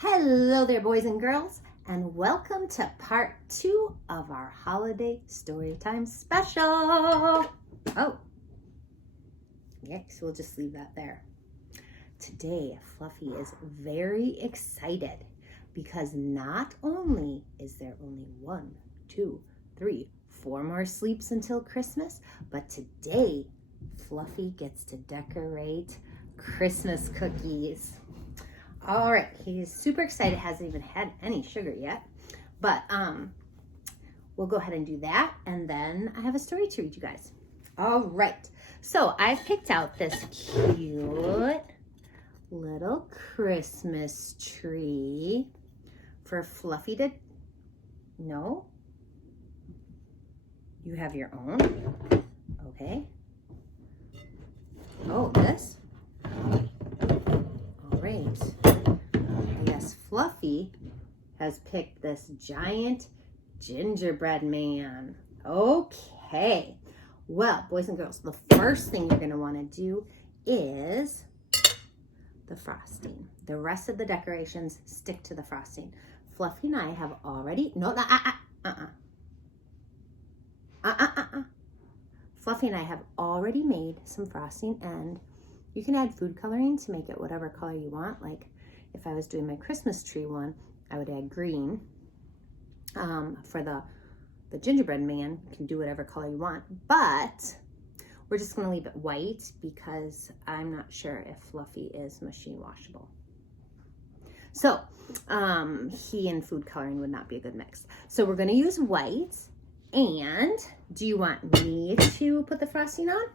Hello there, boys and girls, and welcome to part 2 of our holiday storytime special. Oh, yes, we'll just leave that there. Today, Fluffy is very excited because not only is there only 1, 2, 3, 4 more sleeps until Christmas, but today, Fluffy gets to decorate Christmas cookies. All right, he's super excited, hasn't even had any sugar yet, but we'll go ahead and do that, and then I have a story to read you guys. All right, so I've picked out this cute little Christmas tree for Fluffy to, no? You have your own? Okay. Oh, this? All right. Yes, Fluffy has picked this giant gingerbread man. Okay. Well, boys and girls, the first thing you're going to want to do is the frosting. The rest of the decorations stick to the frosting. Fluffy and I have already, Fluffy and I have already made some frosting, and you can add food coloring to make it whatever color you want. Like if I was doing my Christmas tree one, I would add green. For the gingerbread man, you can do whatever color you want, but we're just gonna leave it white because I'm not sure if Fluffy is machine washable. So he and food coloring would not be a good mix. So we're gonna use white. And do you want me to put the frosting on?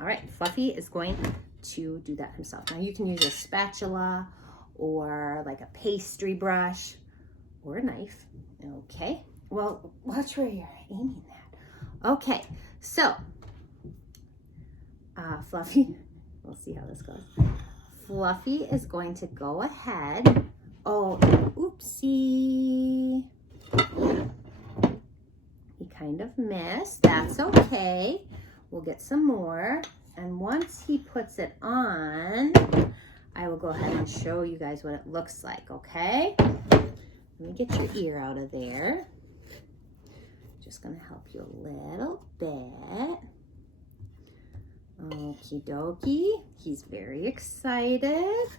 All right, Fluffy is going to do that himself. Now you can use a spatula or like a pastry brush or a knife. Okay, well, watch where you're aiming that. Okay, so Fluffy, we'll see how this goes. Fluffy is going to go ahead. Oh, oopsie. He kind of missed. That's okay. We'll get some more. And once he puts it on, I will go ahead and show you guys what it looks like, okay? Let me get your ear out of there. Just gonna help you a little bit. Okie dokie. He's very excited.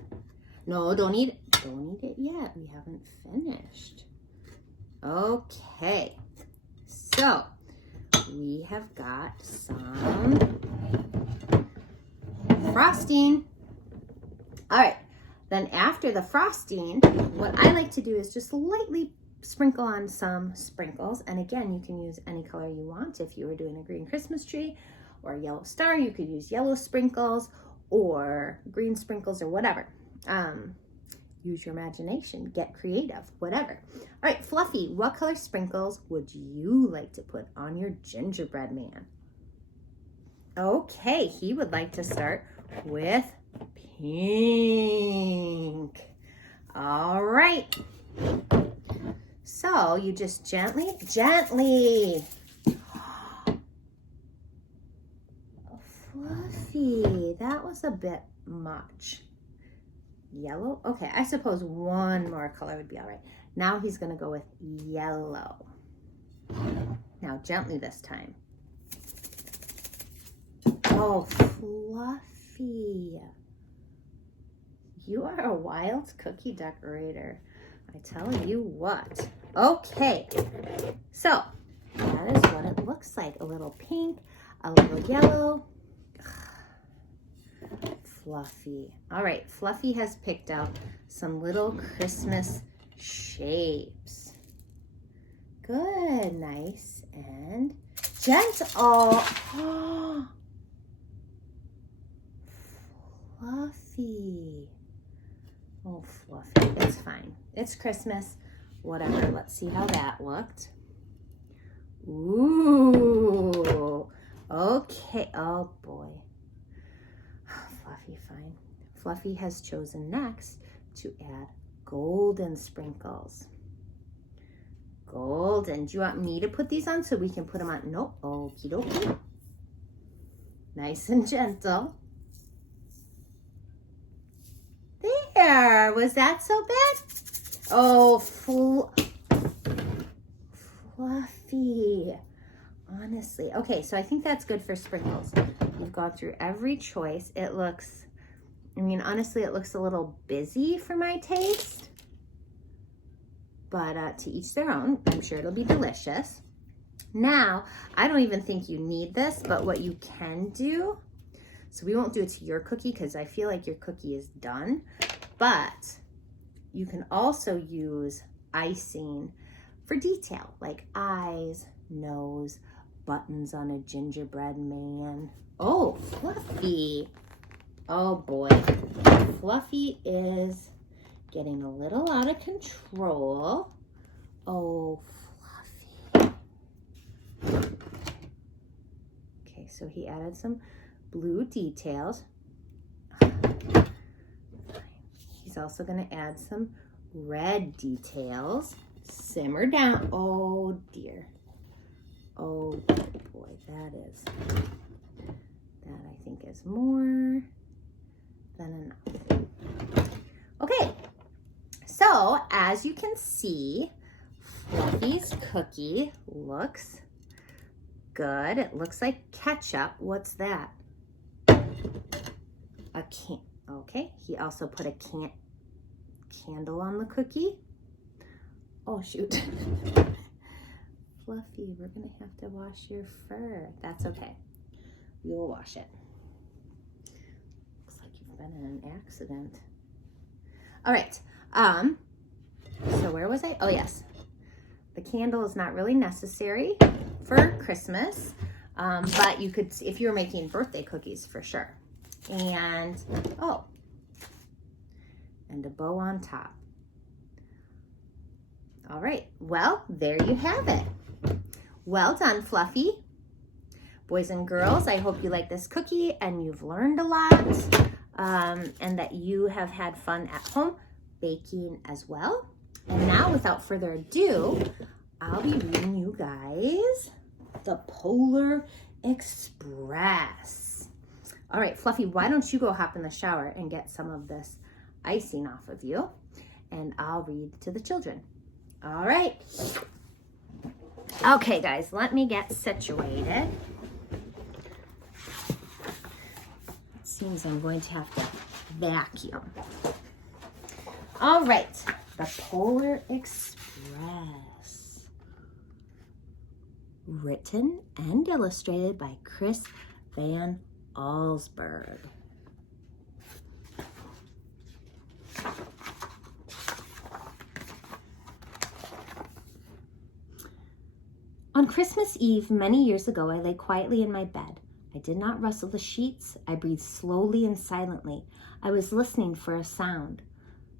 No, don't eat it. Don't eat it yet. We haven't finished. Okay. So, we have got some frosting. All right, then after the frosting, what I like to do is just lightly sprinkle on some sprinkles. And again, you can use any color you want. If you were doing a green Christmas tree or a yellow star, you could use yellow sprinkles or green sprinkles or whatever. Use your imagination, get creative, whatever. All right, Fluffy, what color sprinkles would you like to put on your gingerbread man? Okay, he would like to start with pink. All right. So you just gently. Fluffy, that was a bit much. Yellow? Okay, I suppose one more color would be all right. Now he's going to go with yellow. Now gently this time. Oh, Fluffy. You are a wild cookie decorator. I tell you what. Okay, so that is what it looks like. A little pink, a little yellow. Fluffy. All right, Fluffy has picked out some little Christmas shapes. Good, nice and gentle. Oh, Fluffy. Oh, Fluffy, it's fine. It's Christmas, whatever. Let's see how that looked. Ooh, okay. Oh, boy. Fluffy, fine. Fluffy has chosen next to add golden sprinkles. Golden. Do you want me to put these on so we can put them on? Nope. Okie dokie. Nice and gentle. There. Was that so bad? Oh, Fluffy. Honestly. Okay, so I think that's good for sprinkles. We've gone through every choice. It looks, I mean, honestly, it looks a little busy for my taste. But to each their own. I'm sure it'll be delicious. Now, I don't even think you need this, but what you can do, so we won't do it to your cookie because I feel like your cookie is done, but you can also use icing for detail, like eyes, nose, buttons on a gingerbread man. Oh, Fluffy. Oh boy. Fluffy is getting a little out of control. Oh, Fluffy. Okay, so he added some blue details. He's also going to add some red details. Simmer down. Oh dear. Oh boy, that I think is more than enough. Okay, so as you can see, Fluffy's cookie looks good. It looks like ketchup. What's that? A can. Okay, he also put a candle on the cookie. Oh shoot. Fluffy, we're gonna have to wash your fur. That's okay. We will wash it. Looks like you've been in an accident. All right. So where was I? Oh yes. The candle is not really necessary for Christmas, but you could, if you were making birthday cookies, for sure. And oh, and a bow on top. All right. Well, there you have it. Well done, Fluffy. Boys and girls, I hope you like this cookie and you've learned a lot, and that you have had fun at home baking as well. And now, without further ado, I'll be reading you guys the Polar Express. All right, Fluffy, why don't you go hop in the shower and get some of this icing off of you, and I'll read to the children. All right. Okay, guys, let me get situated. It seems I'm going to have to vacuum. All right, the Polar Express. Written and illustrated by Chris Van Allsburg. On Christmas Eve, many years ago, I lay quietly in my bed. I did not rustle the sheets. I breathed slowly and silently. I was listening for a sound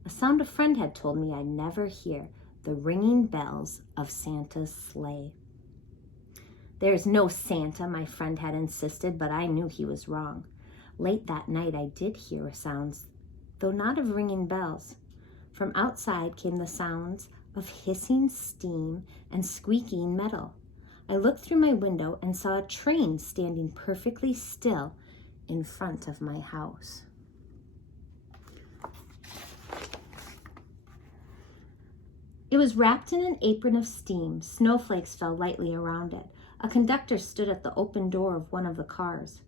a friend had told me I'd never hear, the ringing bells of Santa's sleigh. There's no Santa, my friend had insisted, but I knew he was wrong. Late that night, I did hear sounds, though not of ringing bells. From outside came the sounds of hissing steam and squeaking metal. I looked through my window and saw a train standing perfectly still in front of my house. It was wrapped in an apron of steam. Snowflakes fell lightly around it. A conductor stood at the open door of one of the cars.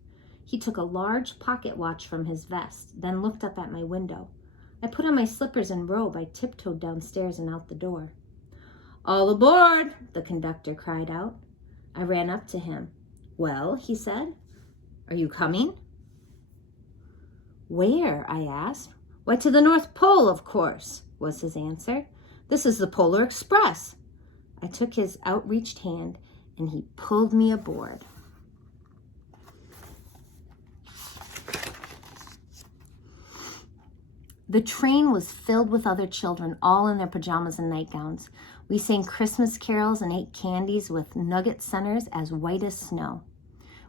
He took a large pocket watch from his vest, then looked up at my window. I put on my slippers and robe. I tiptoed downstairs and out the door. "All aboard," the conductor cried out. I ran up to him. "Well," he said, "are you coming?" "Where?" I asked. "Why, to the North Pole, of course," was his answer. "This is the Polar Express." I took his outreached hand and he pulled me aboard. The train was filled with other children, all in their pajamas and nightgowns. We sang Christmas carols and ate candies with nugget centers as white as snow.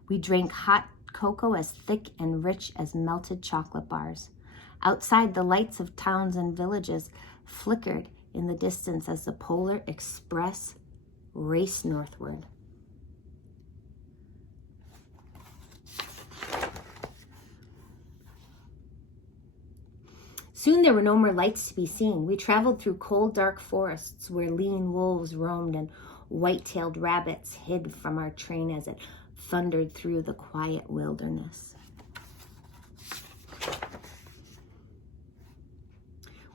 We drank hot cocoa as thick and rich as melted chocolate bars. Outside, the lights of towns and villages flickered in the distance as the Polar Express raced northward. Soon there were no more lights to be seen. We traveled through cold, dark forests where lean wolves roamed and white-tailed rabbits hid from our train as it thundered through the quiet wilderness.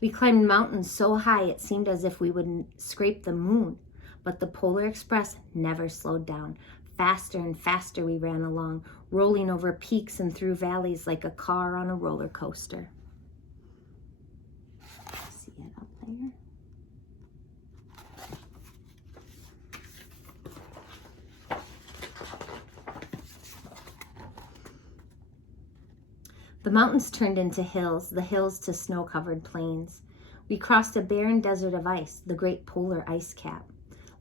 We climbed mountains so high it seemed as if we would scrape the moon, but the Polar Express never slowed down. Faster and faster we ran along, rolling over peaks and through valleys like a car on a roller coaster. See it up there? The mountains turned into hills, the hills to snow-covered plains. We crossed a barren desert of ice, the great polar ice cap.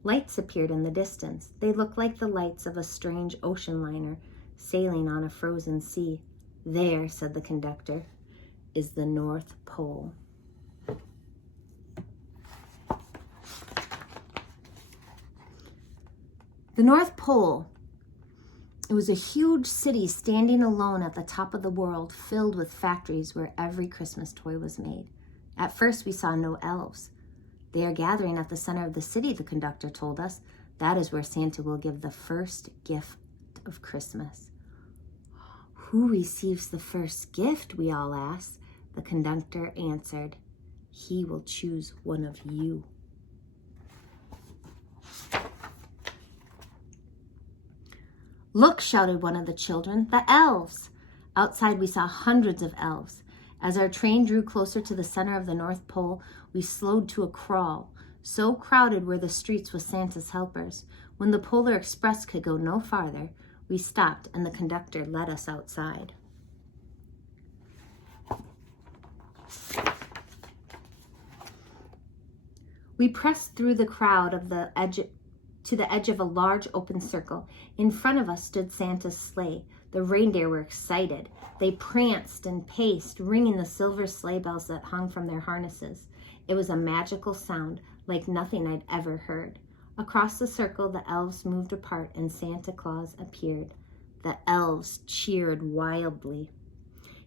Lights appeared in the distance. They looked like the lights of a strange ocean liner sailing on a frozen sea. There, said the conductor, is the North Pole. The North Pole. It was a huge city standing alone at the top of the world, filled with factories where every Christmas toy was made. At first, we saw no elves. They are gathering at the center of the city, the conductor told us. That is where Santa will give the first gift of Christmas. Who receives the first gift, we all asked. The conductor answered, he will choose one of you. Look, shouted one of the children, the elves. Outside we saw hundreds of elves. As our train drew closer to the center of the North Pole, we slowed to a crawl. So crowded were the streets with Santa's helpers. When the Polar Express could go no farther, we stopped and the conductor led us outside. We pressed through the crowd to the edge of a large open circle. In front of us stood Santa's sleigh. The reindeer were excited. They pranced and paced, ringing the silver sleigh bells that hung from their harnesses. It was a magical sound, like nothing I'd ever heard. Across the circle, the elves moved apart and Santa Claus appeared. The elves cheered wildly.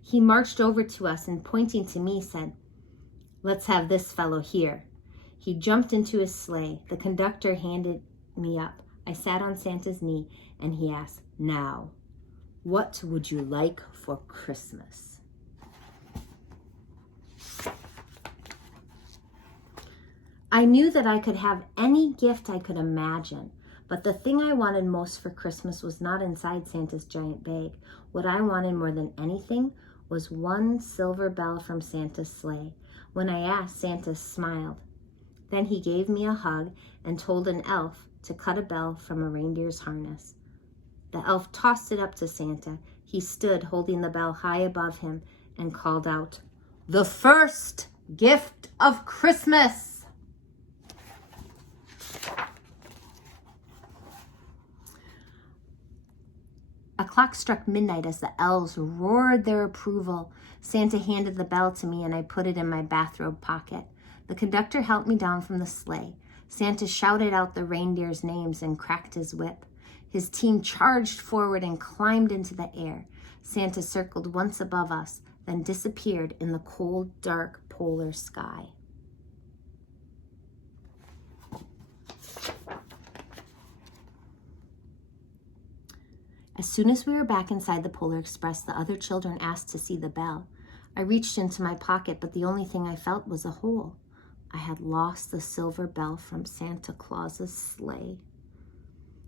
He marched over to us and, pointing to me, said, let's have this fellow here. He jumped into his sleigh. The conductor handed me up. I sat on Santa's knee and he asked, now, what would you like for Christmas? I knew that I could have any gift I could imagine, but the thing I wanted most for Christmas was not inside Santa's giant bag. What I wanted more than anything was one silver bell from Santa's sleigh. When I asked, Santa smiled. Then he gave me a hug and told an elf to cut a bell from a reindeer's harness. The elf tossed it up to Santa. He stood holding the bell high above him and called out, the first gift of Christmas. A clock struck midnight as the elves roared their approval. Santa handed the bell to me and I put it in my bathrobe pocket. The conductor helped me down from the sleigh. Santa shouted out the reindeers' names and cracked his whip. His team charged forward and climbed into the air. Santa circled once above us, then disappeared in the cold, dark polar sky. As soon as we were back inside the Polar Express, the other children asked to see the bell. I reached into my pocket, but the only thing I felt was a hole. I had lost the silver bell from Santa Claus's sleigh.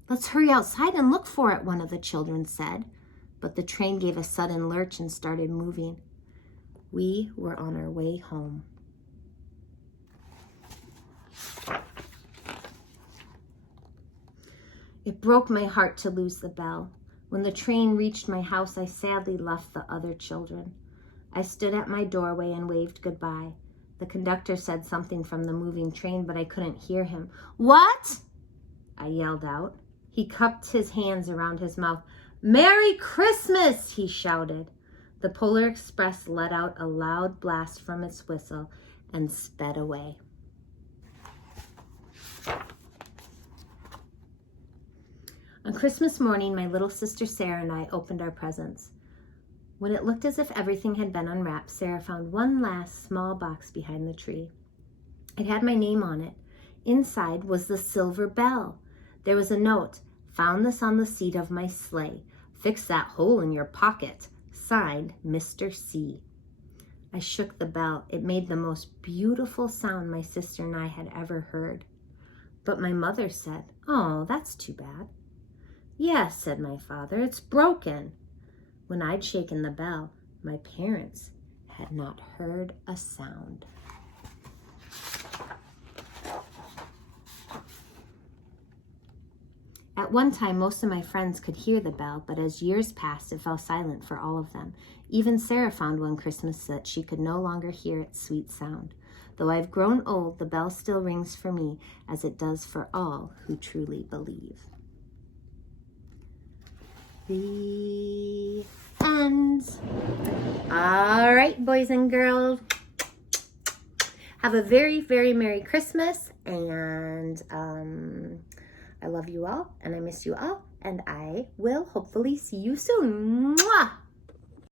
Let's hurry outside and look for it, one of the children said. But the train gave a sudden lurch and started moving. We were on our way home. It broke my heart to lose the bell. When the train reached my house, I sadly left the other children. I stood at my doorway and waved goodbye. The conductor said something from the moving train, but I couldn't hear him. What? I yelled out. He cupped his hands around his mouth. Merry Christmas, he shouted. The Polar Express let out a loud blast from its whistle and sped away. On Christmas morning, my little sister Sarah and I opened our presents. When it looked as if everything had been unwrapped, Sarah found one last small box behind the tree. It had my name on it. Inside was the silver bell. There was a note. Found this on the seat of my sleigh. Fix that hole in your pocket. Signed, Mr. C. I shook the bell. It made the most beautiful sound my sister and I had ever heard. But my mother said, "Oh, that's too bad." "Yes," said my father, "it's broken." When I'd shaken the bell, my parents had not heard a sound. At one time, most of my friends could hear the bell, but as years passed, it fell silent for all of them. Even Sarah found one Christmas that she could no longer hear its sweet sound. Though I've grown old, the bell still rings for me, as it does for all who truly believe. The end. All right, boys and girls. Have a very, very Merry Christmas, and I love you all, and I miss you all, and I will hopefully see you soon. Mwah!